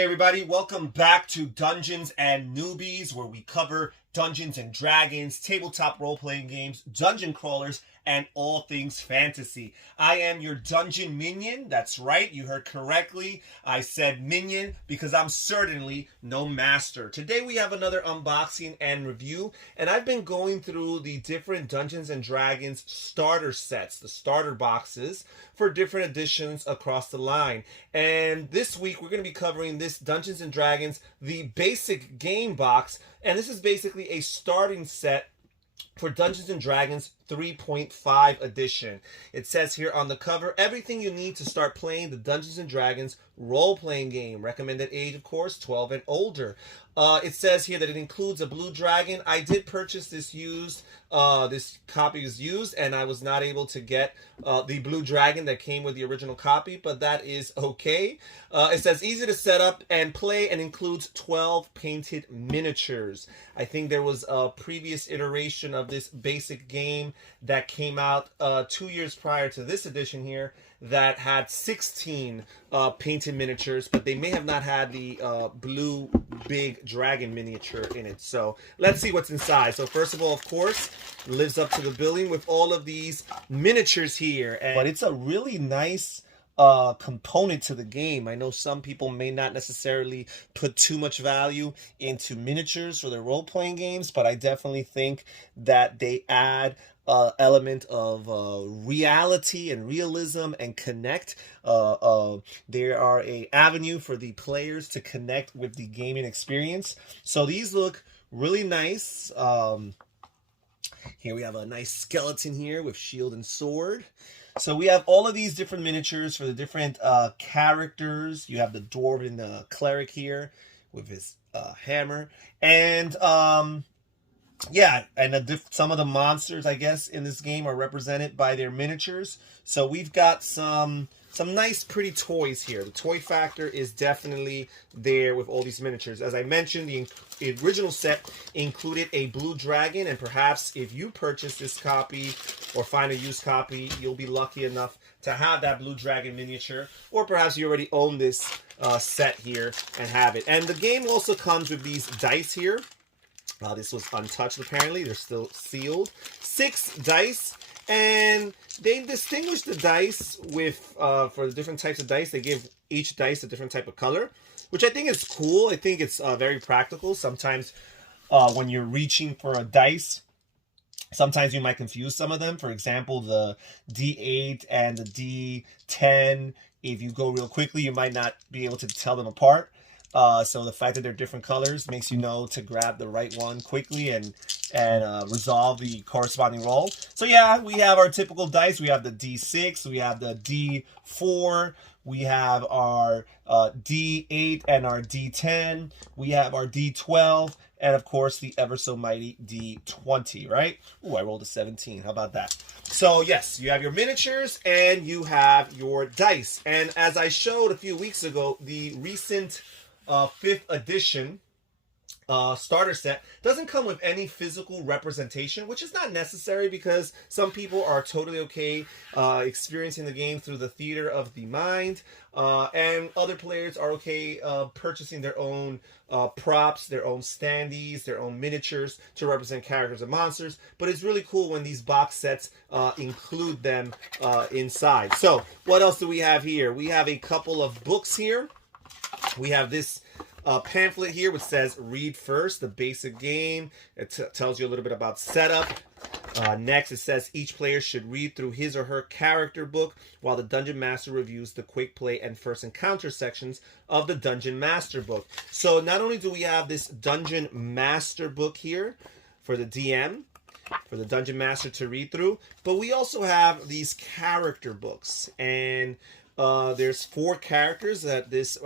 Hey everybody, welcome back to Dungeons and Newbies, where we cover Dungeons and Dragons, tabletop role-playing games, dungeon crawlers, and all things fantasy. I am your dungeon minion. That's right, you heard correctly. I said minion because I'm certainly no master. Today we have another unboxing and review, and I've been going through the different Dungeons and Dragons starter sets, the starter boxes, for different editions across the line. And this week we're going to be covering this Dungeons and Dragons, the basic game box, and this is basically a starting set for Dungeons and Dragons 3.5 edition. It says here on the cover, everything you need to start playing the Dungeons and Dragons role-playing game. Recommended age, of course, 12 and older. It says here that it includes a blue dragon. I did purchase this used. This copy is used, and I was not able to get the blue dragon that came with the original copy, but that is okay. It says easy to set up and play and includes 12 painted miniatures. I think there was a previous iteration of this basic game that came out 2 years prior to this edition here that had 16 painted miniatures, but they may have not had the blue big dragon miniature in it. So let's see what's inside. So first of all, of course, lives up to the billing with all of these miniatures here. But it's a really nice component to the game. I know some people may not necessarily put too much value into miniatures for their role-playing games, but I definitely think that they add element of reality and realism and connect. They are a avenue for the players to connect with the gaming experience. So these look really nice. Here we have a nice skeleton here with shield and sword. So we have all of these different miniatures for the different characters. You have the dwarven cleric here with his hammer. And yeah, and some of the monsters, I guess, in this game are represented by their miniatures. So we've got some nice, pretty toys here. The toy factor is definitely there with all these miniatures. As I mentioned, the original set included a blue dragon, and perhaps if you purchase this copy or find a used copy, you'll be lucky enough to have that blue dragon miniature, or perhaps you already own this set here and have it. And the game also comes with these dice here. This was untouched, apparently. They're still sealed. 6 dice, and they distinguish the dice with, for the different types of dice, they give each dice a different type of color, which I think is cool. I think it's very practical. Sometimes when you're reaching for a dice, sometimes you might confuse some of them. For example, the D8 and the D10, if you go real quickly, you might not be able to tell them apart. So the fact that they're different colors makes you know to grab the right one quickly and resolve the corresponding roll. So yeah, we have our typical dice. We have the D6, we have the D4, we have our D8 and our D10, we have our D12, and of course the ever so mighty D20, right? Ooh, I rolled a 17. How about that? So yes, you have your miniatures and you have your dice. And as I showed a few weeks ago, the recent 5th edition starter set doesn't come with any physical representation, which is not necessary because some people are totally okay experiencing the game through the theater of the mind, and other players are okay purchasing their own props, their own standees, their own miniatures to represent characters and monsters. But it's really cool when these box sets include them inside. So what else do we have here? We have a couple of books here. We have this pamphlet here which says read first, the basic game. It tells you a little bit about setup. Next, it says each player should read through his or her character book while the Dungeon Master reviews the quick play and first encounter sections of the Dungeon Master book. So not only do we have this Dungeon Master book here for the DM, for the Dungeon Master to read through, but we also have these character books. And there's 4 characters that this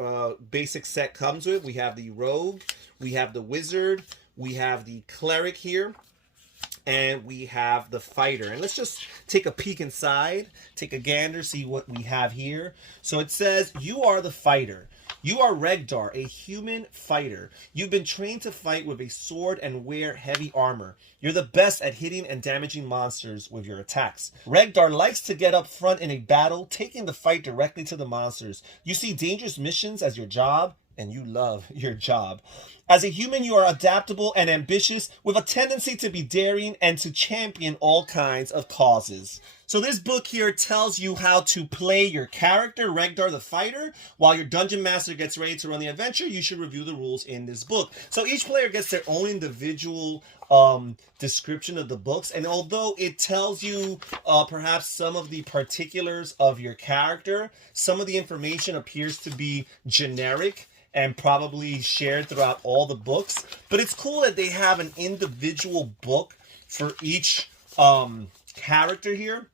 basic set comes with. We have the rogue, we have the wizard, we have the cleric here, and we have the fighter. And let's just take a peek inside, take a gander, see what we have here. So it says, you are the fighter. You are Regdar, a human fighter. You've been trained to fight with a sword and wear heavy armor. You're the best at hitting and damaging monsters with your attacks. Regdar likes to get up front in a battle, taking the fight directly to the monsters. You see dangerous missions as your job, and you love your job. As a human, you are adaptable and ambitious with a tendency to be daring and to champion all kinds of causes. So this book here tells you how to play your character, Regdar the Fighter. While your Dungeon Master gets ready to run the adventure, you should review the rules in this book. So each player gets their own individual description of the books, and although it tells you perhaps some of the particulars of your character, some of the information appears to be generic and probably shared throughout all the books. But it's cool that they have an individual book for each character here.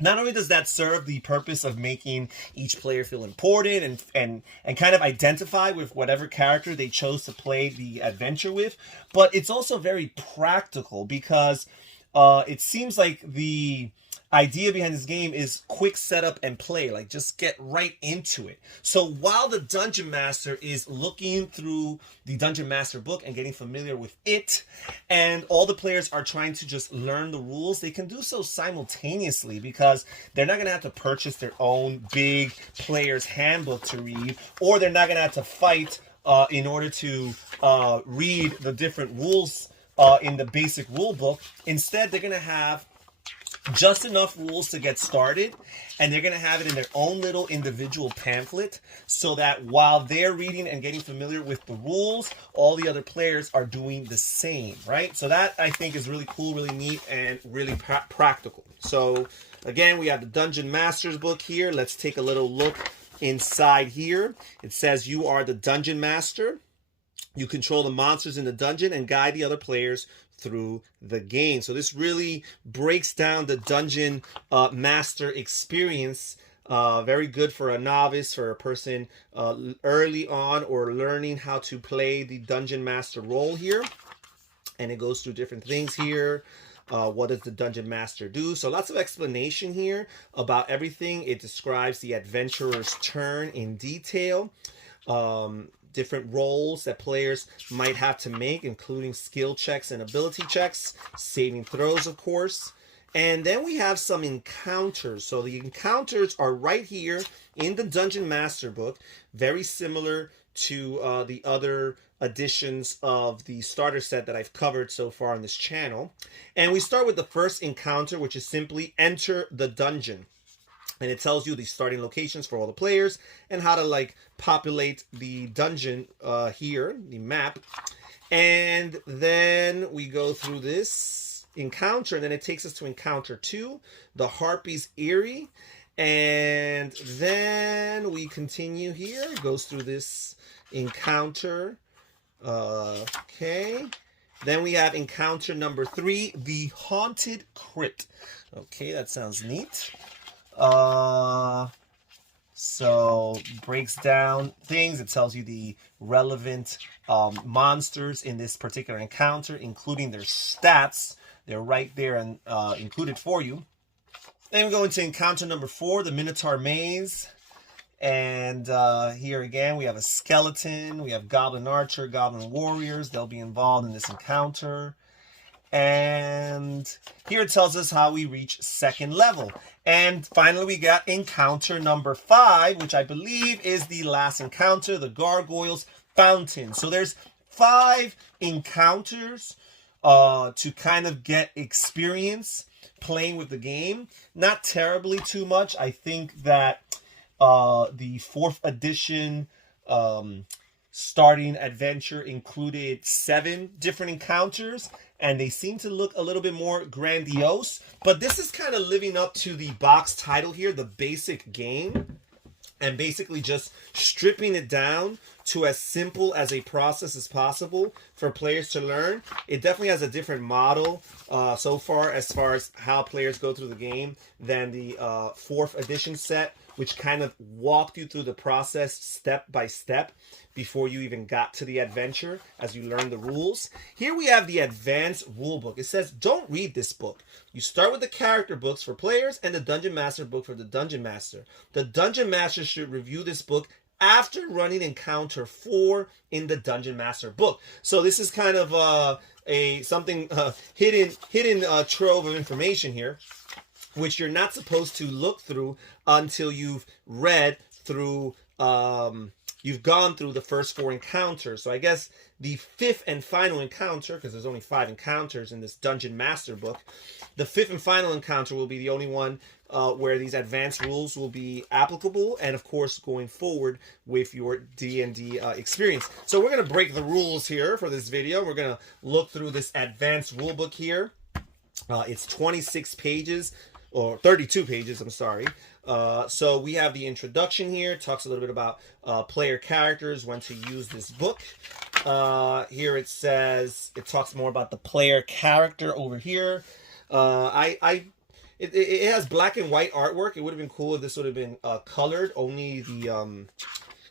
Not only does that serve the purpose of making each player feel important and kind of identify with whatever character they chose to play the adventure with, but it's also very practical because it seems like the idea behind this game is quick setup and play, like just get right into it. So while the Dungeon Master is looking through the Dungeon Master book and getting familiar with it, and all the players are trying to just learn the rules, they can do so simultaneously because they're not going to have to purchase their own big player's handbook to read, or they're not going to have to fight in order to read the different rules in the basic rule book. Instead, they're going to have just enough rules to get started, and they're going to have it in their own little individual pamphlet so that while they're reading and getting familiar with the rules, all the other players are doing the same, right? So that, I think, is really cool, really neat, and really practical. So again, we have the Dungeon Master's book here. Let's take a little look inside here. It says you are the Dungeon Master. You control the monsters in the dungeon and guide the other players through the game. So this really breaks down the Dungeon Master experience. Very good for a novice, for a person early on or learning how to play the Dungeon Master role here. And it goes through different things here. What does the Dungeon Master do? So lots of explanation here about everything. It describes the adventurer's turn in detail. Different roles that players might have to make, including skill checks and ability checks, saving throws, of course. And then we have some encounters. So the encounters are right here in the Dungeon Master book, very similar to the other editions of the starter set that I've covered so far on this channel. And we start with the first encounter, which is simply enter the dungeon. And it tells you the starting locations for all the players and how to like populate the dungeon here, the map. And then we go through this encounter, and then it takes us to encounter 2, the Harpy's Eyrie. And then we continue here. It goes through this encounter. Okay. Then we have encounter number 3, the Haunted Crypt. Okay, that sounds neat. So breaks down things. It tells you the relevant monsters in this particular encounter, including their stats. They're right there and included for you. Then we go into encounter number 4, the Minotaur Maze. And here again, we have a skeleton. We have Goblin Archer, Goblin Warriors. They'll be involved in this encounter. And here it tells us how we reach 2nd level. And finally, we got encounter number 5, which I believe is the last encounter, the Gargoyles Fountain. So there's 5 encounters to kind of get experience playing with the game. Not terribly too much. I think that the 4th edition starting adventure included 7 different encounters, and they seem to look a little bit more grandiose. But this is kind of living up to the box title here, the basic game, and basically just stripping it down to as simple as a process as possible for players to learn. It definitely has a different model so far as how players go through the game than the 4th edition set, which kind of walked you through the process step by step before you even got to the adventure as you learn the rules. Here we have the advanced rulebook. It says, don't read this book. You start with the character books for players and the Dungeon Master book for the Dungeon Master. The Dungeon Master should review this book after running encounter 4 in the Dungeon Master book. So this is kind of something hidden trove of information here, which you're not supposed to look through until you've read through you've gone through the first 4 encounters. So I guess the 5th and final encounter, because there's only 5 encounters in this Dungeon Master book, the 5th and final encounter will be the only one where these advanced rules will be applicable, and of course going forward with your D&D experience. So we're going to break the rules here for this video. We're going to look through this advanced rulebook here. It's 26 pages, or 32 pages, I'm sorry. So we have the introduction here. It talks a little bit about player characters, when to use this book. Here it says, it talks more about the player character over here. It has black and white artwork. It would have been cool if this would have been colored. Only the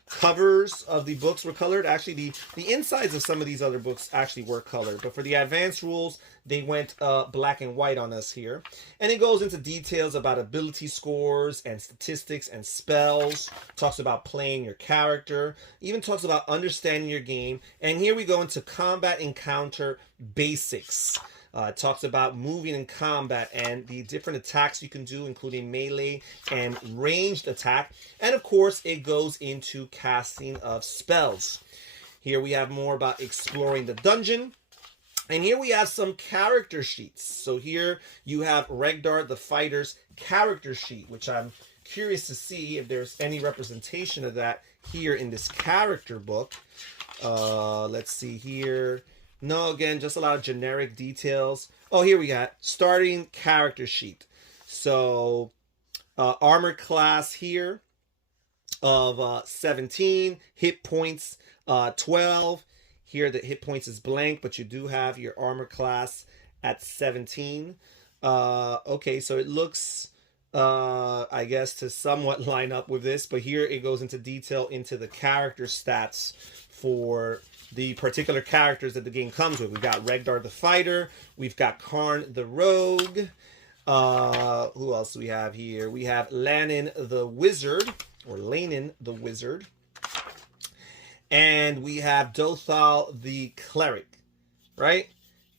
covers of the books were colored. Actually, the insides of some of these other books actually were colored. But for the advanced rules, they went black and white on us here. And it goes into details about ability scores and statistics and spells. Talks about playing your character. Even talks about understanding your game. And here we go into combat encounter basics. It talks about moving in combat and the different attacks you can do, including melee and ranged attack. And of course, it goes into casting of spells. Here we have more about exploring the dungeon. And here we have some character sheets. So here you have Regdar the Fighter's character sheet, which I'm curious to see if there's any representation of that here in this character book. Let's see here. No, again, just a lot of generic details. Oh, here we got starting character sheet. So, armor class here of 17, hit points 12. Here the hit points is blank, but you do have your armor class at 17. Okay, so it looks, I guess, to somewhat line up with this, but here it goes into detail into the character stats for the particular characters that the game comes with. We've got Regdar the Fighter. We've got Karn the Rogue. Who else do we have here? We have Lanin the Wizard, or Lanin the Wizard. And we have Dothal the Cleric, right?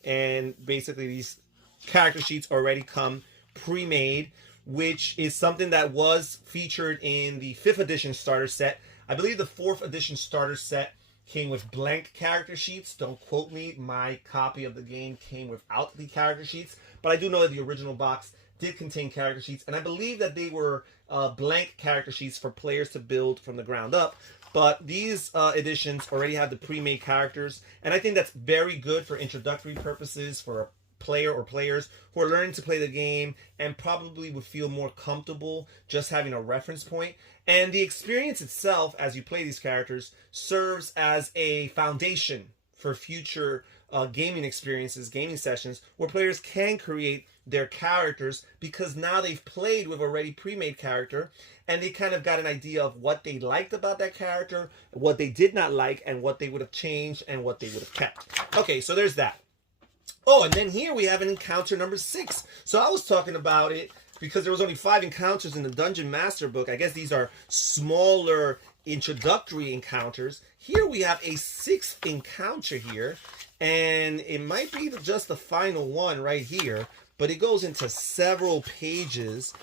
And basically these character sheets already come pre-made, which is something that was featured in the 5th edition starter set. I believe the 4th edition starter set came with blank character sheets. Don't quote me. My copy of the game came without the character sheets. But I do know that the original box did contain character sheets. And I believe that they were blank character sheets for players to build from the ground up. But these editions already have the pre-made characters. And I think that's very good for introductory purposes for a player or players who are learning to play the game and probably would feel more comfortable just having a reference point. And the experience itself, as you play these characters, serves as a foundation for future gaming experiences, gaming sessions, where players can create their characters because now they've played with already pre-made character and they kind of got an idea of what they liked about that character, what they did not like, and what they would have changed and what they would have kept. Okay, so there's that. Oh, and then here we have an encounter number 6. So I was talking about it because there was only 5 encounters in the Dungeon Master book. I guess these are smaller introductory encounters. Here we have a 6th encounter here, and it might be just the final one right here, but it goes into several pages,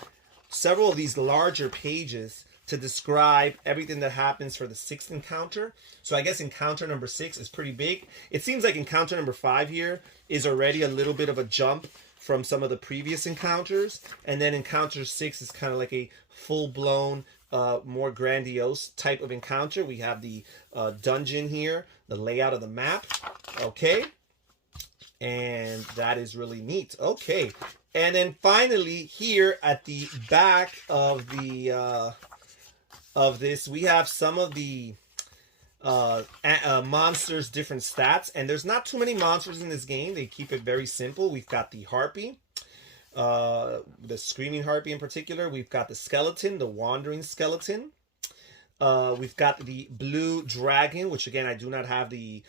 several of these larger pages to describe everything that happens for the 6th encounter. So I guess encounter number 6 is pretty big. It seems like encounter number 5 here is already a little bit of a jump from some of the previous encounters. And then encounter 6 is kind of like a full-blown, more grandiose type of encounter. We have the dungeon here, the layout of the map. Okay. And that is really neat. Okay. And then finally here at the back of the of this, we have some of the monsters' different stats, and there's not too many monsters in this game. They keep it very simple. We've got the harpy, the screaming harpy in particular. We've got the skeleton, the wandering skeleton. We've got the blue dragon, which again, I do not have the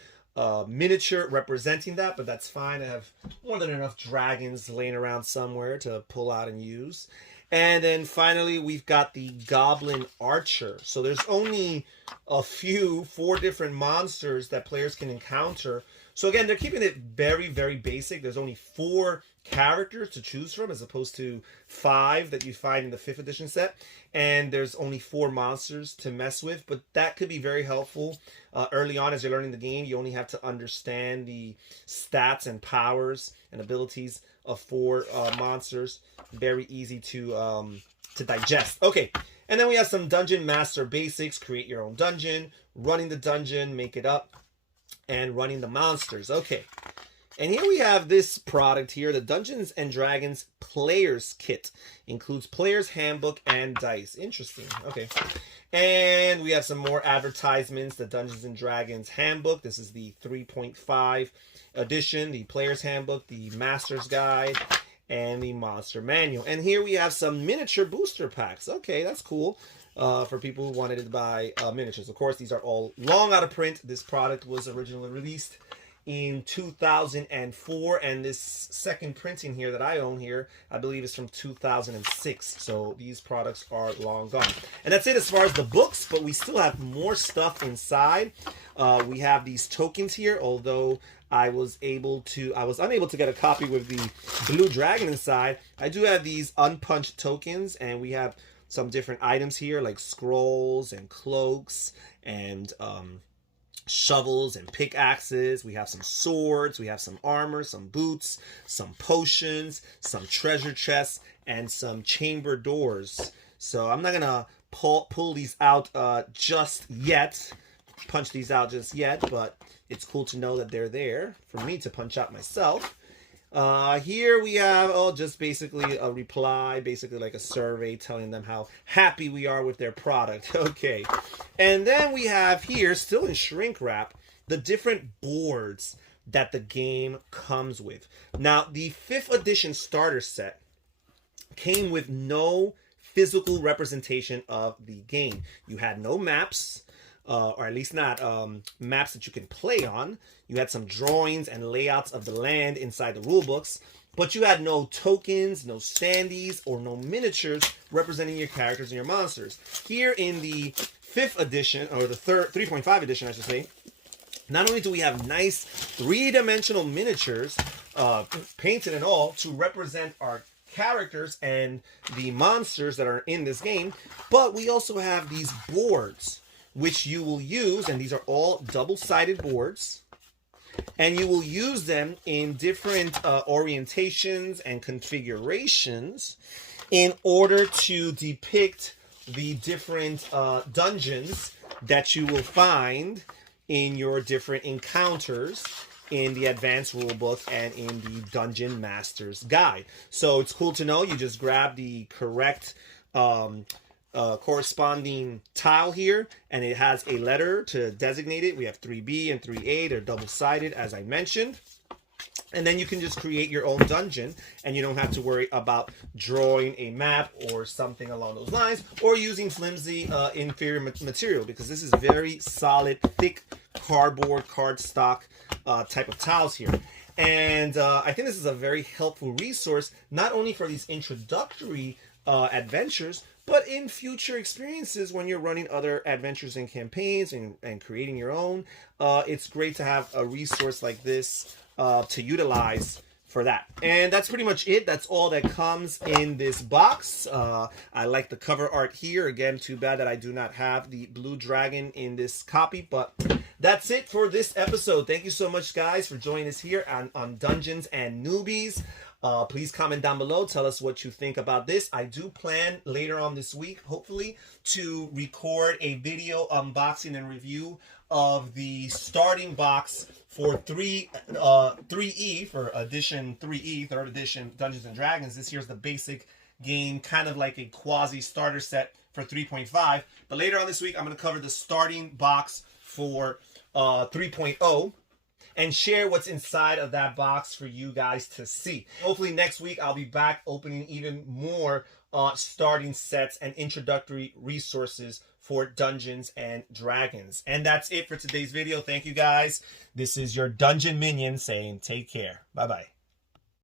miniature representing that, but that's fine. I have more than enough dragons laying around somewhere to pull out and use. And then finally, we've got the Goblin Archer. So there's only a few, 4 different monsters that players can encounter. So again, they're keeping it very, very basic. There's only 4 characters to choose from as opposed to 5 that you find in the 5th edition set, and there's only 4 monsters to mess with, but that could be very helpful early on as you're learning the game. You only have to understand the stats and powers and abilities of 4 monsters. Very easy to digest. Okay, and then we have some Dungeon Master basics. Create your own dungeon, running the dungeon, make it up, and running the monsters. Okay. And here we have this product here, the Dungeons & Dragons Player's Kit. Includes Player's Handbook and Dice. Interesting. Okay. And we have some more advertisements. The Dungeons & Dragons Handbook. This is the 3.5 edition. The Player's Handbook, the Master's Guide, and the Monster Manual. And here we have some miniature booster packs. Okay, that's cool. For people who wanted to buy miniatures. Of course, these are all long out of print. This product was originally released in 2004, and this second printing here that I own here, I believe is from 2006. So these products are long gone. And that's it as far as the books, but we still have more stuff inside. We have these tokens here, although I was unable to get a copy with the blue dragon inside. I do have these unpunched tokens, and we have some different items here like scrolls and cloaks and shovels and pickaxes. We have some swords, we have some armor, some boots, some potions, some treasure chests, and some chamber doors. So I'm not gonna pull these out just yet, punch these out just yet, but it's cool to know that they're there for me to punch out myself. Here we have, just basically a reply, basically like a survey telling them how happy we are with their product. Okay. And then we have here, still in shrink wrap, the different boards that the game comes with. Now, the 5th edition starter set came with no physical representation of the game. You had no maps. Or at least not maps that you can play on. You had some drawings and layouts of the land inside the rule books, but you had no tokens, no standees, or no miniatures representing your characters and your monsters. Here in the 5th edition, or the 3.5 edition, I should say, not only do we have nice 3-dimensional miniatures, painted and all, to represent our characters and the monsters that are in this game, but we also have these boards which you will use, and these are all double-sided boards, and you will use them in different orientations and configurations in order to depict the different dungeons that you will find in your different encounters in the advanced rulebook and in the Dungeon Master's Guide. So it's cool to know. You just grab the correct corresponding tile here, and it has a letter to designate it. We have 3B and 3A. They're double-sided, as I mentioned. And then you can just create your own dungeon, and you don't have to worry about drawing a map or something along those lines, or using flimsy inferior material, because this is very solid, thick cardboard, cardstock type of tiles here. And I think this is a very helpful resource, not only for these introductory adventures, but in future experiences when you're running other adventures and campaigns and creating your own. It's great to have a resource like this to utilize for that. And that's pretty much it. That's all that comes in this box. I like the cover art here. Again, too bad that I do not have the blue dragon in this copy, but that's it for this episode. Thank you so much, guys, for joining us here on Dungeons and Newbies. Please comment down below. Tell us what you think about this. I do plan later on this week, hopefully, to record a video unboxing and review of the starting box for 3E, for edition 3E, 3rd edition Dungeons and Dragons. This here's the basic game, kind of like a quasi starter set for 3.5. But later on this week, I'm going to cover the starting box for 3.0. and share what's inside of that box for you guys to see. Hopefully next week I'll be back opening even more starting sets and introductory resources for Dungeons and Dragons. And that's it for today's video. Thank you, guys. This is your Dungeon Minion saying take care. Bye-bye.